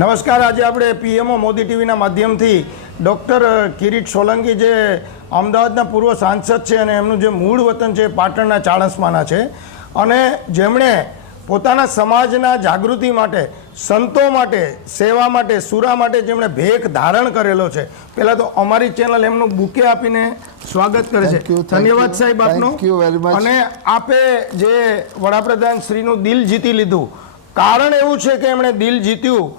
નમસ્કાર. આજે આપણે પીએમઓ મોદી ટીવીના માધ્યમથી ડૉક્ટર કિરીટ સોલંકી જે અમદાવાદના પૂર્વ સાંસદ છે અને એમનું જે મૂળ વતન છે પાટણના ચાણસ્માના છે અને જેમણે પોતાના સમાજના જાગૃતિ માટે, સંતો માટે, સેવા માટે, સુરા માટે જેમણે ભેખ ધારણ કરેલો છે. પહેલાં તો અમારી ચેનલ એમનું બુકે આપીને સ્વાગત કરે છે. ધન્યવાદ સાહેબ આપનો. અને આપે જે વડાપ્રધાન શ્રીનું દિલ જીતી લીધું, કારણ એવું છે કે એમણે દિલ જીત્યું,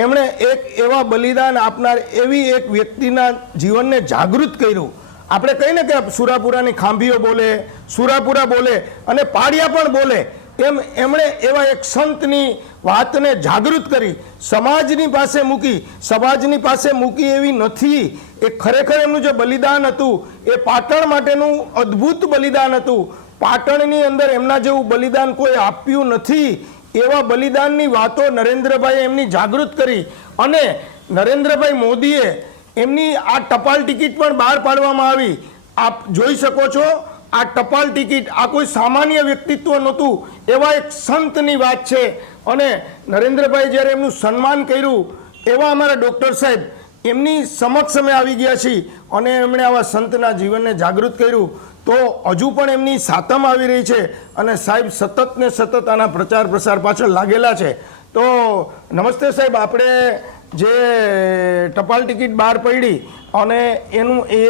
એમણે એક એવા બલિદાન આપનાર એવી એક વ્યક્તિના જીવનને જાગૃત કર્યું. આપણે કહીને કે સુરાપુરાની ખાંભીઓ બોલે, સુરાપુરા બોલે અને પાડિયા પણ બોલે, એમ એમણે એવા એક સંતની વાતને જાગૃત કરી, સમાજની પાસે મૂકી એવી નથી. એ ખરેખર એમનું જે બલિદાન હતું એ પાટણ માટેનું અદ્ભુત બલિદાન હતું. પાટણની અંદર એમના જેવું બલિદાન કોઈ આપ્યું નથી. એવા બલિદાનની વાતો નરેન્દ્રભાઈએ એમની જાગૃત કરી અને નરેન્દ્રભાઈ મોદીએ એમની આ ટપાલ ટિકિટ પણ બહાર પાડવામાં આવી. આપ જોઈ શકો છો, આ ટપાલ ટિકિટ આ કોઈ સામાન્ય વ્યક્તિત્વ નહોતું, એવા એક સંતની વાત છે. અને નરેન્દ્રભાઈ જ્યારે એમનું સન્માન કર્યું, એવા અમારા ડૉક્ટર સાહેબ એમની સમક્ષ અમે આવી ગયા છીએ અને એમણે આવા સંતના જીવનને જાગૃત કર્યું. તો હજુ પણ એમની સાતમ આવી રહી છે અને સાહેબ સતત ને સતત આના પ્રચાર પ્રસાર પાછળ લાગેલા છે. તો નમસ્તે સાહેબ, આપણે જે ટપાલ ટિકિટ બહાર પડી અને એનું એ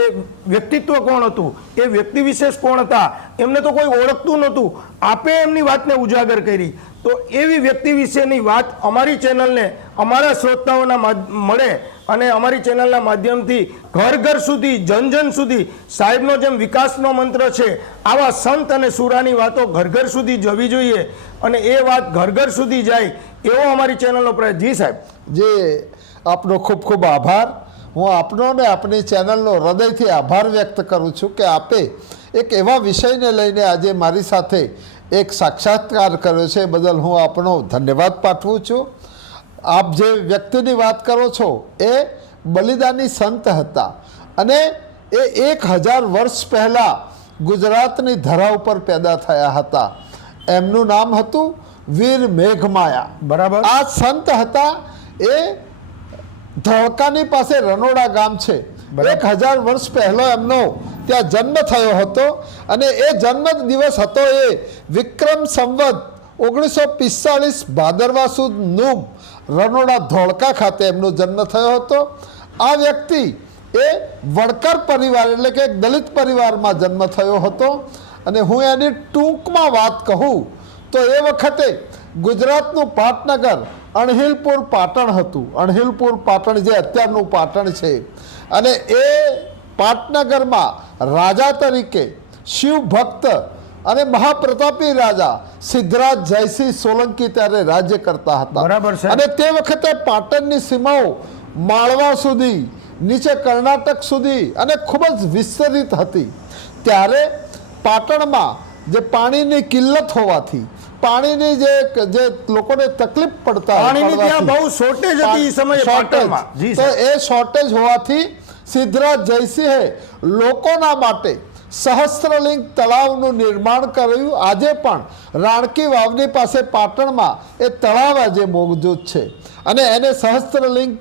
વ્યક્તિત્વ કોણ હતું, એ વ્યક્તિ વિશેષ કોણ હતા, એમને તો કોઈ ઓળખતું નહોતું. આપે એમની વાતને ઉજાગર કરી. તો એવી વ્યક્તિ વિશેની વાત અમારી ચેનલને, અમારા શ્રોતાઓના મળે અને અમારી ચેનલના માધ્યમથી ઘર ઘર સુધી, જન જન સુધી સાહેબનો જેમ વિકાસનો મંત્ર છે, આવા સંત અને સુરાની વાતો ઘર ઘર સુધી જવી જોઈએ અને એ વાત ઘર ઘર સુધી જાય એવો અમારી ચેનલનો પ્રયાસ. જી સાહેબ. જે આપનો ખૂબ ખૂબ આભાર. હું આપનો ને આપની ચેનલનો હૃદયથી આભાર વ્યક્ત કરું છું કે આપે એક એવા વિષયને લઈને આજે મારી સાથે એક સાક્ષાત્કાર કર્યો છે, બદલ હું આપનો ધન્યવાદ પાઠવું છું. આપ જે વ્યક્તિની વાત કરો છો એ બલિદાની સંત હતા અને એ 1000 વર્ષ પહેલાં ગુજરાતની ધરા ઉપર પેદા થયા હતા. એમનું નામ હતું વીર મેઘમાયા. બરાબર. આ સંત હતા. એ ધોળકાની પાસે રનોડા ગામ છે. 1000 વર્ષ પહેલો એમનો ત્યાં જન્મ થયો હતો અને એ જન્મ દિવસ હતો એ વિક્રમ સંવત 1945 ભાદરવા સુદ નુબ રનોડા ધોળકા ખાતે એમનો જન્મ થયો હતો. આ વ્યક્તિ એ વણકર પરિવાર એટલે કે દલિત પરિવારમાં જન્મ થયો હતો અને હું એની ટૂંકમાં વાત કહું તો એ વખતે ગુજરાતનું પાટનગર અણહિલપુર પાટણ હતું. અણહિલપુર પાટણ જે અત્યારનું પાટણ છે અને એ પાટનગરમાં રાજા તરીકે શિવ ભક્ત અને મહાપ્રતાપી રાજા સિદ્ધરાજ જયસિંહ સોલંકી ત્યારે રાજ્ય કરતા હતા. બરાબર છે. અને તે વખતે પાટણની સીમાઓ માળવા સુધી, નીચે કર્ણાટક સુધી અને ખૂબ જ વિસ્તરિત હતી. ત્યારે પાટણમાં જે પાણીની કિલ્લત હોવાથી, પાણીની જે લોકોને તકલીફ પડતા, બહુ શોર્ટેજ હતી એ સમયે પાટણમાં. તો એ શોર્ટેજ હોવાથી સિદ્ધરાજ જયસિંહે લોકોના માટે સહસ્ત્રલિંગ તળાવનું નિર્માણ કર્યું. આજે પણ રાણકી વાવની પાસે પાટણમાં એ તળાવ આજે મોજૂદ છે અને એને સહસ્ત્રલિંગ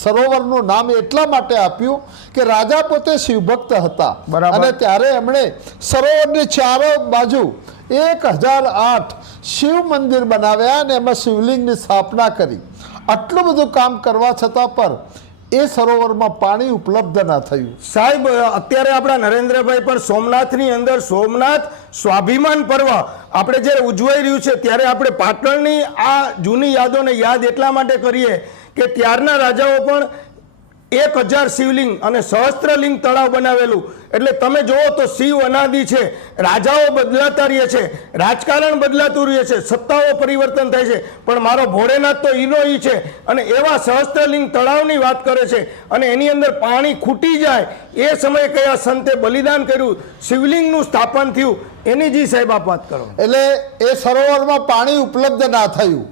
સરોવરનું નામ એટલા માટે આપ્યું કે રાજા પોતે શિવભક્ત હતા અને ત્યારે એમણે સરોવરની ચારો બાજુ 1008 શિવ મંદિર બનાવ્યા અને એમાં શિવલિંગની સ્થાપના કરી. આટલું બધું કામ કરવા છતાં પણ એ સરોવરમાં પાણી ઉપલબ્ધ ના થયું. સાહેબ, અત્યારે આપણા નરેન્દ્રભાઈ પણ સોમનાથની અંદર સોમનાથ સ્વાભિમાન પર્વ આપણે જ્યારે ઉજવાઈ રહ્યું છે ત્યારે આપણે પાટણની આ જૂની યાદોને યાદ એટલા માટે કરીએ કે ત્યારના રાજાઓ પણ 1000 શિવલિંગ અને સહસ્ત્રલિંગ તળાવ બનાવેલું. એટલે તમે જુઓ તો શિવ અનાદિ છે, રાજાઓ બદલાતા રહે છે, રાજકારણ બદલાતું રહે છે, સત્તાઓ પરિવર્તન થાય છે, પણ મારો ભોળેનાથ તો ઈનો ઈ છે. અને એવા સહસ્ત્રલિંગ તળાવની વાત કરે છે અને એની અંદર પાણી ખૂટી જાય એ સમયે કયા સંતે બલિદાન કર્યું, શિવલિંગનું સ્થાપન થયું, એની જી સાહેબ આપ વાત કરો. એટલે એ સરોવરમાં પાણી ઉપલબ્ધ ના થયું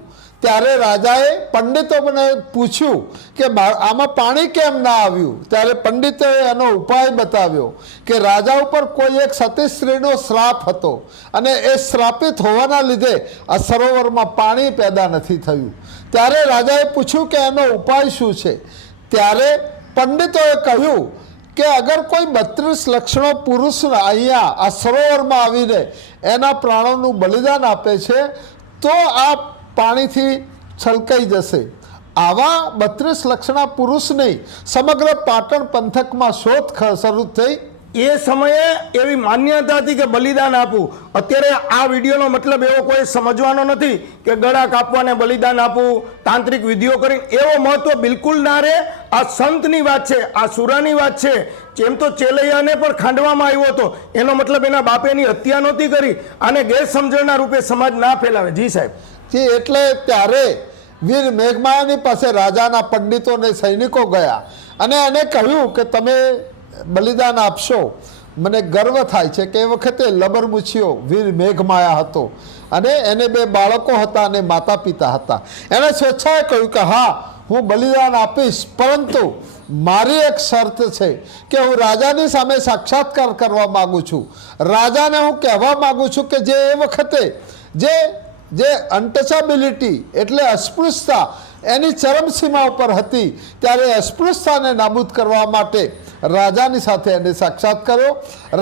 ત્યારે રાજાએ પંડિતોને પૂછ્યું કે આમાં પાણી કેમ ના આવ્યું. ત્યારે પંડિતોએ એનો ઉપાય બતાવ્યો કે રાજા ઉપર કોઈ એક સતી સ્ત્રીનો શ્રાપ હતો અને એ શ્રાપિત હોવાના લીધે આ સરોવરમાં પાણી પેદા નથી થયું. ત્યારે રાજાએ પૂછ્યું કે એનો ઉપાય શું છે. ત્યારે પંડિતોએ કહ્યું કે અગર કોઈ 32 લક્ષણો પુરુષ અહીંયા આ સરોવરમાં આવીને એના પ્રાણોનું બલિદાન આપે છે તો આ પાણીથી છલકાઈ જશે. આવા 32 લક્ષણા પુરુષ નહીં, સમગ્ર પાટણ પંથકમાં શોધ શરૂ થઈ. એ સમયે એવી માન્યતા હતી કે બલિદાન આપવું. અત્યારે આ વિડીયોનો મતલબ એવો કોઈ સમજવાનો નથી કે ગળા કાપવાને બલિદાન આપવું, તાંત્રિક વિધિઓ કરીને, એવો મહત્વ બિલકુલ ના રહે. આ સંતની વાત છે, આ સુરાની વાત છે. જેમ તો ચેલૈયાને પણ ખાંડવામાં આવ્યો હતો, એનો મતલબ એના બાપે એની હત્યા નહોતી કરી. આને ગેરસમજણના રૂપે સમાજ ના ફેલાવે. જી સાહેબ. જી, એટલે ત્યારે વીર મેઘમાયાની પાસે રાજાના પંડિતો અને સૈનિકો ગયા અને એને કહ્યું કે તમે બલિદાન આપશો. મને ગર્વ થાય છે કે એ વખતે લબરમુછીઓ વીર મેઘમાયા હતો અને એને 2 બાળકો હતા અને માતા પિતા હતા. એણે સ્વેચ્છાએ કહ્યું કે હા, હું બલિદાન આપીશ, પરંતુ મારી એક શરત છે કે હું રાજાની સામે સાક્ષાત્કાર કરવા માગું છું. રાજાને હું કહેવા માગું છું કે જે એ વખતે જે અનટચેબિલિટી એટલે અસ્પૃશ્યતા એની ચરમસીમા ઉપર હતી, ત્યારે અસ્પૃશ્યતાને નાબૂદ કરવા માટે રાજાની સાથે એને સાક્ષાત કર્યો.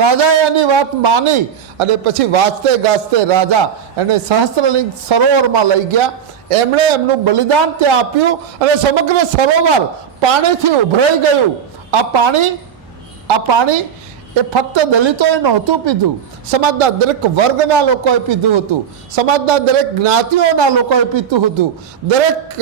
રાજાએ એની વાત માની અને પછી વાંચતે ગાજતે રાજા એને સહસ્ત્રલિંગ સરોવરમાં લઈ ગયા. એમણે એમનું બલિદાન ત્યાં આપ્યું અને સમગ્ર સરોવર પાણીથી ઉભરાઈ ગયું. આ પાણી એ ફક્ત દલિતોએ નહોતું પીધું, સમાજના દરેક વર્ગના લોકોએ પીધું હતું, સમાજના દરેક જ્ઞાતિઓના લોકોએ પીધું હતું, દરેક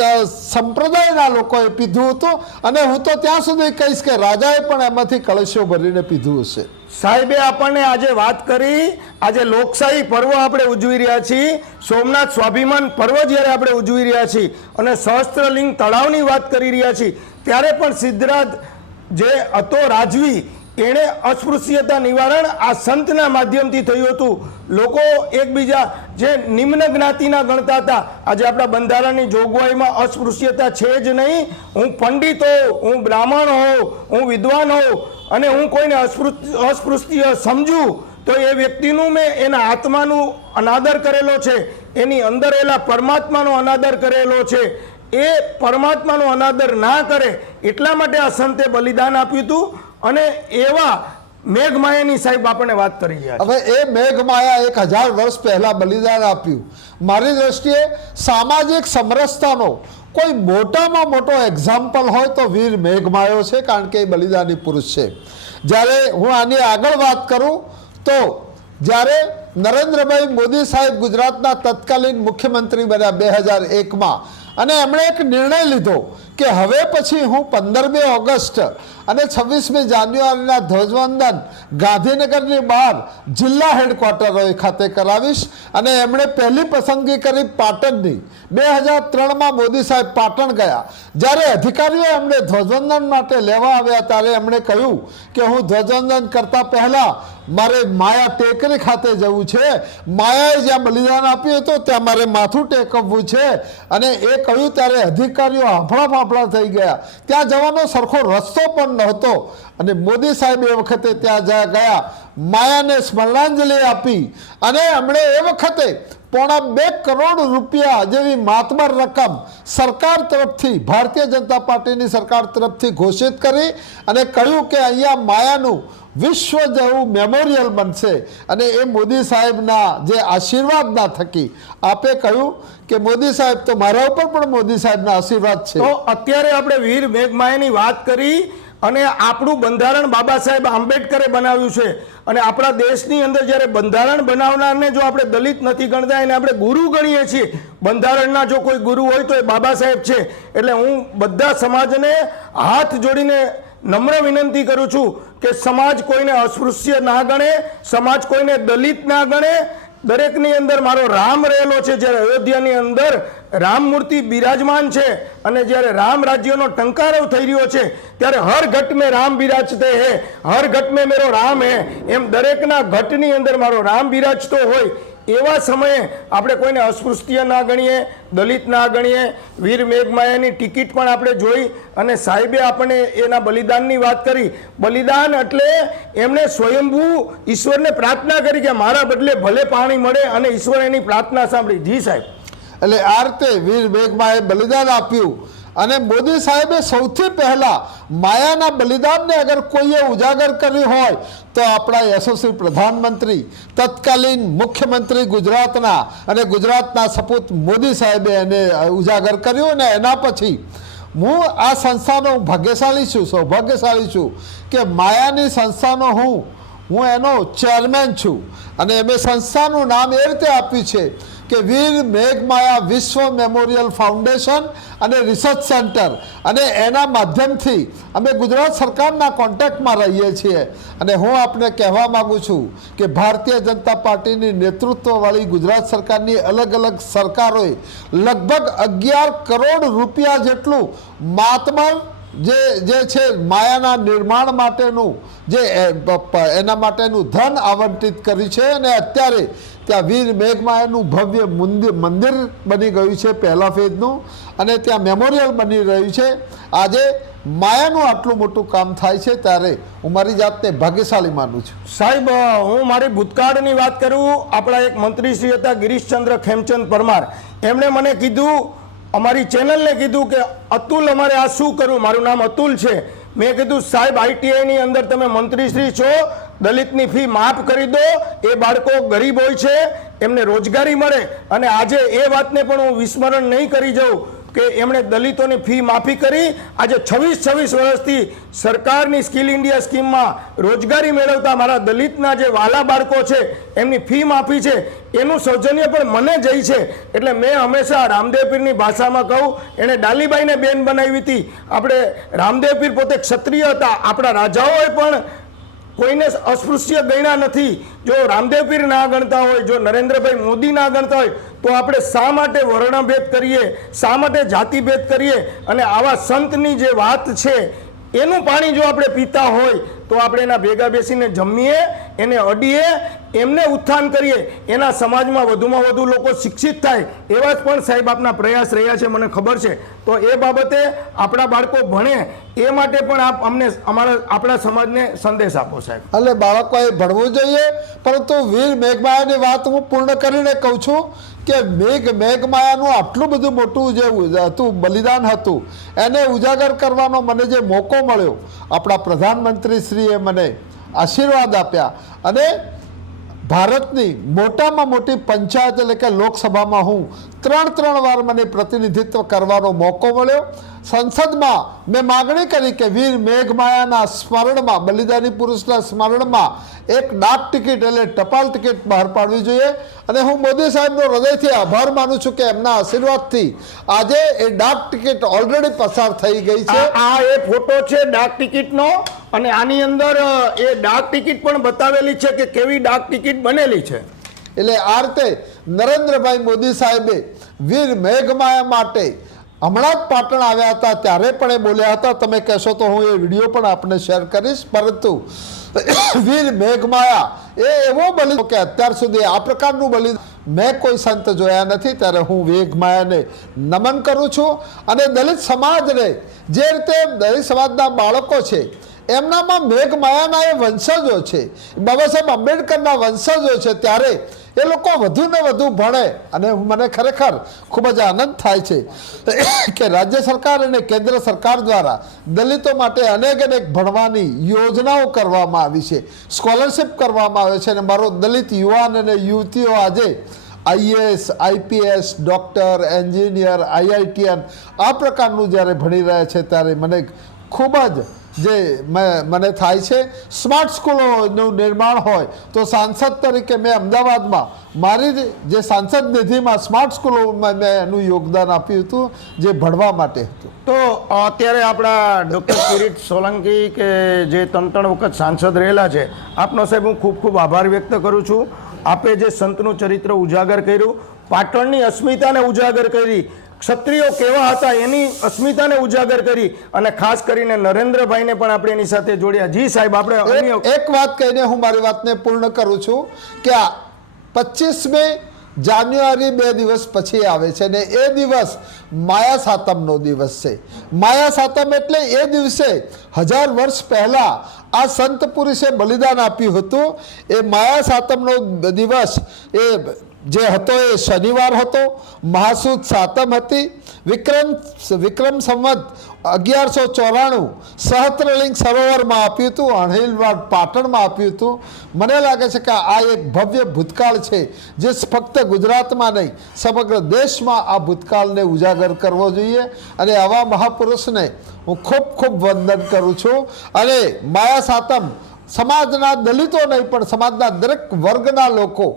સંપ્રદાયના લોકોએ પીધું હતું. અને હું તો ત્યાં સુધી કહીશ કે રાજાએ પણ એમાંથી કળશો ભરીને પીધું હશે. સાહેબે આપણને આજે વાત કરી. આજે લોકશાહી પર્વ આપણે ઉજવી રહ્યા છીએ, સોમનાથ સ્વાભિમાન પર્વ જ્યારે આપણે ઉજવી રહ્યા છીએ અને સહસ્ત્રલિંગ તળાવની વાત કરી રહ્યા છીએ, ત્યારે પણ સિદ્ધરાજ જે હતો રાજવી, એણે અસ્પૃશ્યતા નિવારણ આ સંતના માધ્યમથી થયું હતું. લોકો એકબીજા જે નિમ્ન જ્ઞાતિના ગણતા હતા, આજે આપણા બંધારણની જોગવાઈમાં અસ્પૃશ્યતા છે જ નહીં. હું પંડિત હોઉં, હું બ્રાહ્મણ હોઉં, હું વિદ્વાન હોઉં અને હું કોઈને અસ્પૃશ્ય સમજું તો એ વ્યક્તિનું મેં એના આત્માનું અનાદર કરેલો છે, એની અંદર એલા પરમાત્માનો અનાદર કરેલો છે. એ પરમાત્માનો અનાદર ના કરે એટલા માટે આ સંતે બલિદાન આપ્યું હતું. અને એવા મેઘમાયાની સાહેબ આપણને વાત કરી રહ્યા. હવે એ મેઘમાયા 1000 વર્ષ પહેલા બલિદાન આપ્યું. મારી દ્રષ્ટિએ સામાજિક સમરસતાનો કોઈ મોટામાં મોટો એક્ઝામ્પલ હોય તો વીર મેઘમાયો છે, કારણ કે એ બલિદાની પુરુષ છે. જ્યારે હું આની આગળ વાત કરું તો જ્યારે નરેન્દ્રભાઈ મોદી સાહેબ ગુજરાતના તત્કાલીન મુખ્યમંત્રી બન્યા 2001માં, અને એમણે એક નિર્ણય લીધો કે હવે પછી હું 15મી ઓગસ્ટ અને 26મી જાન્યુઆરીના ધ્વજવંદન ગાંધીનગરની બહાર જિલ્લા હેડક્વાર્ટરો ખાતે કરાવીશ. અને એમણે પહેલી પસંદગી કરી પાટણની. 2003માં મોદી સાહેબ પાટણ ગયા. જ્યારે અધિકારીઓ એમણે ધ્વજવંદન માટે લેવા આવ્યા ત્યારે એમણે કહ્યું કે હું ધ્વજવંદન કરતા પહેલા મારે માયા ટેકરી ખાતે જવું છે, માયાએ જ્યાં બલિદાન આપ્યું હતું ત્યાં મારે માથું ટેકવવું છે. અને એ કહ્યું ત્યારે અધિકારીઓ હાંફળા થઈ ગયા. ત્યાં જવાનો સરખો રસ્તો પણ નહોતો. અને મોદી સાહેબ એ વખતે ત્યાં ગયા, માયાને સ્મરણાંજલિ આપી અને એમણે એ વખતે ₹2.5 કરોડ રૂપિયા જેવી માતબર રકમ સરકાર તરફથી, ભારતીય જનતા પાર્ટીની સરકાર તરફથી ઘોષિત કરી અને કહ્યું કે અહીંયા માયાનું વિશ્વ જેવું મેમોરિયલ બનશે. અને એ મોદી સાહેબના જે આશીર્વાદના થકી આપે કહ્યું કે મોદી સાહેબ તો મારા ઉપર પણ મોદી સાહેબના આશીર્વાદ છે. તો અત્યારે આપણે વીર મેઘમાયાની વાત કરી અને આપણું બંધારણ બાબા સાહેબ આંબેડકરે બનાવ્યું છે. અને આપણા દેશની અંદર જ્યારે બંધારણ બનાવનારને જો આપણે દલિત નથી ગણતા, એને આપણે ગુરુ ગણીએ છીએ. બંધારણના જો કોઈ ગુરુ હોય તો એ બાબા સાહેબ છે. એટલે હું બધા સમાજને હાથ જોડીને નમ્ર વિનંતી કરું છું કે સમાજ કોઈને અસ્પૃશ્ય ના ગણે, સમાજ કોઈને દલિત ના ગણે. દરેકની અંદર મારો રામ રહેલો છે. જ્યારે અયોધ્યાની અંદર રામ મૂર્તિ બિરાજમાન છે અને જ્યારે રામ રાજ્યનો ટંકારવ થઈ રહ્યો છે ત્યારે હર ઘટ મેં રામ બિરાજતે હે, હર ઘટ મેં મેરો રામ હે. એમ દરેકના ઘટની અંદર મારો રામ બિરાજતો હોય. એવા સમયે આપણે કોઈને અસ્પૃશ્ય ના ગણીએ, દલિત ના ગણીએ. વીર મેઘમાયાની ટિકિટ પણ આપણે જોઈ અને સાહેબે આપણને એના બલિદાનની વાત કરી. બલિદાન એટલે એમણે સ્વયંભૂ ઈશ્વરને પ્રાર્થના કરી કે મારા બદલે ભલે પાણી મળે, અને ઈશ્વર એની પ્રાર્થના સાંભળી. જી સાહેબ. એટલે આ રીતે વીર મેઘમાએ બલિદાન આપ્યું અને મોદી સાહેબે સૌથી પહેલા માયાના બલિદાનને અગર કોઈએ ઉજાગર કર્યું હોય તો આપણા યશસ્વી પ્રધાનમંત્રી તત્કાલીન મુખ્યમંત્રી ગુજરાતના અને ગુજરાતના સપૂત મોદી સાહેબે એને ઉજાગર કર્યું અને એના પછી હું આ સંસ્થાનો ભાગ્યશાળી છું, સૌભાગ્યશાળી છું કે માયાની સંસ્થાનો હું એનો ચેરમેન છું અને અમે સંસ્થાનું નામ એ રીતે આપ્યું છે કે વીર મેઘમાયા વિશ્વ મેમોરિયલ ફાઉન્ડેશન અને રિસર્ચ સેન્ટર, અને એના માધ્યમથી અમે ગુજરાત સરકારના કોન્ટેક્ટમાં રહીએ છીએ. અને હું આપને કહેવા માગું છું કે ભારતીય જનતા પાર્ટીની નેતૃત્વવાળી ગુજરાત સરકારની અલગ અલગ સરકારોએ લગભગ 11 કરોડ રૂપિયા જેટલું મહાત્મા જે છે માયાના નિર્માણ માટેનું એના માટેનું ધન આવંટિત કર્યું છે અને અત્યારે ત્યાં વીર મેઘમાયાનું ભવ્ય મંદિર બની ગયું છે પહેલા ફેઝનું, અને ત્યાં મેમોરિયલ બની રહ્યું છે. આજે માયાનું આટલું મોટું કામ થાય છે ત્યારે હું મારી જાતને ભાગ્યશાળી માનું છું. સાહેબ, હું મારી ભૂતકાળની વાત કરું. આપણા એક મંત્રી શ્રી હતા ગિરીશચંદ્ર ખેમચંદ પરમાર, એમણે મને કીધું, અમારી ચેનલને કીધું કે અતુલ અમારે આ શું કરવું. મારું નામ અતુલ છે. મેં કીધું સાહેબ આઈટીઆઈની અંદર તમે મંત્રીશ્રી છો, દલિતની ફી માફ કરી દો, એ બાળકો ગરીબ હોય છે, એમને રોજગારી મળે. અને આજે એ વાતને પણ હું વિસ્મરણ નહીં કરી જાઉં કે એમણે દલિતોની ફી માફી કરી. આજે 26 વર્ષથી સરકારની સ્કિલ ઇન્ડિયા સ્કીમમાં રોજગારી મેળવતા મારા દલિતના જે વાલા બાળકો છે એમની ફી માફી છે. એનું સૌજન્ય પણ મને જઈ છે. એટલે મેં હંમેશા રામદેવ પીરની ભાષામાં કહું, એણે ડાલીબાઈને બેન બનાવી હતી. આપણે રામદેવ પીર પોતે ક્ષત્રિય હતા. આપણા રાજાઓએ પણ કોઈને અસ્પૃશ્ય ગણ્યા નથી. જો રામદેવ પીર ના ગણતા હોય, જો નરેન્દ્રભાઈ મોદી ના ગણતા હોય, તો આપણે શા માટે વર્ણભેદ કરીએ, શા માટે જાતિભેદ કરીએ? અને આવા સંતની જે વાત છે એનું પાણી જો આપણે પીતા હોય તો આપણે એના ભેગા બેસીને જમીએ, એને અડીએ, એમને ઉત્થાન કરીએ, એના સમાજમાં વધુમાં વધુ લોકો શિક્ષિત થાય. એવા જ પણ સાહેબ આપના પ્રયાસ રહ્યા છે, મને ખબર છે. તો એ બાબતે આપણા બાળકો ભણે એ માટે પણ આપ અમને આપણા સમાજને સંદેશ આપો સાહેબ. એટલે બાળકોએ ભણવું જોઈએ. પરંતુ વીર મેઘમાયાની વાત હું પૂર્ણ કરીને કહું છું કે મેઘમાયાનું આટલું બધું મોટું જે હતું બલિદાન હતું એને ઉજાગર કરવાનો મને જે મોકો મળ્યો, આપણા પ્રધાનમંત્રી શ્રીએ મને આશીર્વાદ આપ્યા અને ભારતની મોટામાં મોટી પંચાયત એટલે કે લોકસભામાં હું ત્રણ વાર મને પ્રતિનિધિત્વ કરવાનો મોકો મળ્યો. સંસદમાં મેં માગણી કરી કે વીર મેઘમાયાના સ્મરણમાં, બલિદાની પુરુષના સ્મરણમાં એક ડાક ટિકિટ એટલે ટપાલ ટિકિટ બહાર પાડવી જોઈએ. અને હું મોદી સાહેબનો હૃદયથી આભાર માનું છું કે એમના આશીર્વાદથી આજે એ ડાક ટિકિટ ઓલરેડી પસાર થઈ ગઈ છે. આ એ ફોટો છે ડાક ટિકિટનો, અને આની અંદર એ ડાક ટિકિટ પણ બતાવેલી છે કે કેવી ડાક ટિકિટ બનેલી છે. એટલે આ રીતે નરેન્દ્રભાઈ મોદી સાહેબે વીર મેઘમાયા માટે હમણાં જ પાટણ આવ્યા હતા ત્યારે પણ એ બોલ્યા હતા. તમે કહેશો તો હું એ વિડીયો પણ આપને શેર કરીશ. પરંતુ વીર મેઘમાયા એ એવો બલિદાન કે અત્યાર સુધી આ પ્રકારનું બલિદાન મેં કોઈ સંત જોયા નથી. ત્યારે હું મેઘમાયાને નમન કરું છું. અને દલિત સમાજને જે રીતે દલિત સમાજના બાળકો છે એમનામાં મેઘમાયાના એ વંશજો છે, બાબા સાહેબ આંબેડકરના વંશજો છે, ત્યારે એ લોકો વધુ ને વધુ ભણે. અને મને ખરેખર ખૂબ જ આનંદ થાય છે કે રાજ્ય સરકાર અને કેન્દ્ર સરકાર દ્વારા દલિતો માટે અનેક ભણવાની યોજનાઓ કરવામાં આવી છે, સ્કોલરશિપ કરવામાં આવે છે. અને મારો દલિત યુવાન અને યુવતીઓ આજે આઈએએસ, આઈપીએસ, ડૉક્ટર, એન્જિનિયર, આઈઆઈટીએન આ પ્રકારનું જ્યારે ભણી રહ્યા છે ત્યારે મને ખૂબ જ મને થાય છે. સ્માર્ટ સ્કૂલોનું નિર્માણ હોય તો સાંસદ તરીકે મેં અમદાવાદમાં મારી જે સાંસદ નિધિમાં સ્માર્ટ સ્કૂલોમાં મેં એનું યોગદાન આપ્યું હતું જે ભણવા માટે હતું. તો અત્યારે આપણા ડૉક્ટર કિરીટ સોલંકી કે જે 3 વખત સાંસદ રહેલા છે, આપનો સાહેબ હું ખૂબ આભાર વ્યક્ત કરું છું. આપે જે સંતનું ચરિત્ર ઉજાગર કર્યું, પાટણની અસ્મિતાને ઉજાગર કરી, ક્ષત્રિયો કેવા હતા એની અસ્મિતાને ઉજાગર કરી, અને ખાસ કરીને નરેન્દ્રભાઈને પણ આપણે એની સાથે જોડ્યા. જી સાહેબ, આપણે એક વાત કહીને હું મારી વાતને પૂર્ણ કરું છું કે 25મી જાન્યુઆરી 2 દિવસ પછી આવે છે ને એ દિવસ માયા સાતમનો દિવસ છે. માયા સાતમ એટલે એ દિવસે 1000 વર્ષ પહેલા આ સંત પુરુષે બલિદાન આપ્યું હતું. એ માયા સાતમનો દિવસ એ જે હતો એ શનિવાર હતો, મહાસુદ સાતમ હતી, વિક્રમ સંવત 1194 સહસ્ત્રલિંગ સરોવરમાં આપ્યું હતું, અણહિલવાડ પાટણમાં આપ્યું હતું. મને લાગે છે કે આ એક ભવ્ય ભૂતકાળ છે જે ફક્ત ગુજરાતમાં નહીં સમગ્ર દેશમાં આ ભૂતકાળને ઉજાગર કરવો જોઈએ. અને આવા મહાપુરુષને હું ખૂબ ખૂબ વંદન કરું છું. અને માયા સાતમ સમાજના દલિતો નહીં પણ સમાજના દરેક વર્ગના લોકો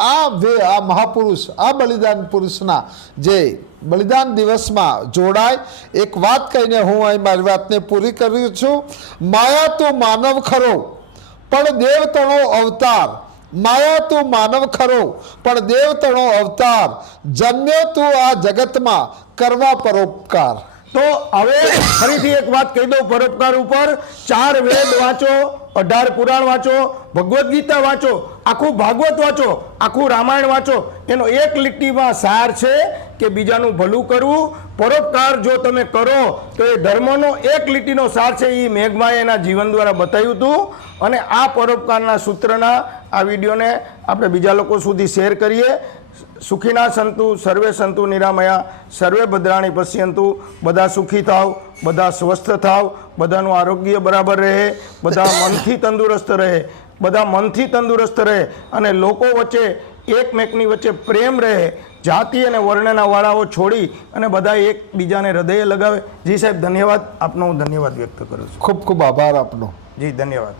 આ મહાપુરુષ, આ બલિદાન પુરુષના જે બલિદાન દિવસમાં જોડાય. એક વાત કહીને હું અહીં મારી વાતને પૂરી કરું છું. માયા તું માનવ ખરો પણ દેવતણો અવતાર, માયા તું માનવ ખરો પણ દેવતણો અવતાર, જન્મ્યો તું આ જગતમાં કરવા પરોપકાર. તો હવે ફરીથી એક વાત કહી દઉં પરોપકાર ઉપર. 4 વેદ વાંચો, 18 પુરાણ વાંચો, ભગવદ્ ગીતા વાંચો, આખું ભાગવત વાંચો, આખું રામાયણ વાંચો. એનો એક લીટીમાં સાર છે કે બીજાનું ભલું કરવું. પરોપકાર જો તમે કરો તો એ ધર્મનો એક લીટીનો સાર છે. એ મેઘમાએ એના જીવન દ્વારા બતાવ્યું હતું. અને આ પરોપકારના સૂત્રના આ વિડીયોને આપણે બીજા લોકો સુધી શેર કરીએ. સુખીના સંતુ સર્વે સંતુ નિરામયા, સર્વે ભદ્રાણી પશ્યંતુ. બધા સુખી થાવ, બધા સ્વસ્થ થાવ, બધાનું આરોગ્ય બરાબર રહે, બધા મનથી તંદુરસ્ત રહે, બધા મનથી તંદુરસ્ત રહે અને લોકો વચ્ચે એકમેકની વચ્ચે પ્રેમ રહે. જાતિ અને વર્ણના વાળાઓ છોડી અને બધા એકબીજાને હૃદયે લગાવે. જી સાહેબ ધન્યવાદ. આપનો હું ધન્યવાદ વ્યક્ત કરું છું. ખૂબ ખૂબ આભાર આપનો. જી ધન્યવાદ.